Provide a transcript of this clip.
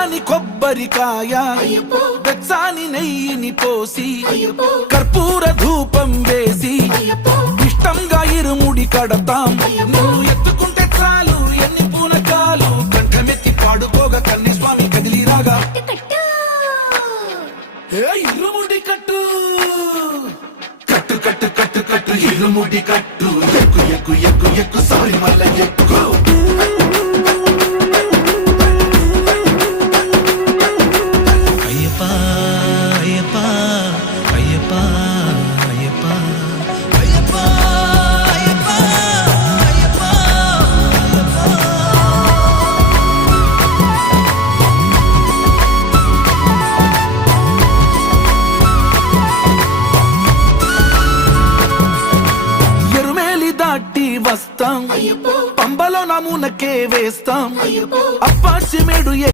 పచ్చాని కొబ్బరికాయ వెచ్చాని నెయ్యిని పోసి కర్పూర ధూపం వేసి ఇష్టంగా ఇరుముడి కడతాం. నువ్వు ఎత్తుకుంటే చాలు ఎన్ని పూనకాలు కంఠమెత్తి పాడుకోగా కన్యస్వామి కదిలిరాగా ఇరుముడి కట్టు కట్టు కట్టు కట్టు కట్టు ఇరుముడి కట్టు ఎక్కు ఎక్కు ఎక్కు ఎక్కు సారి మల్ల ఎక్కు. వస్తాం పంబలో నమూనకే వేస్తాం అప్పాచి మేడు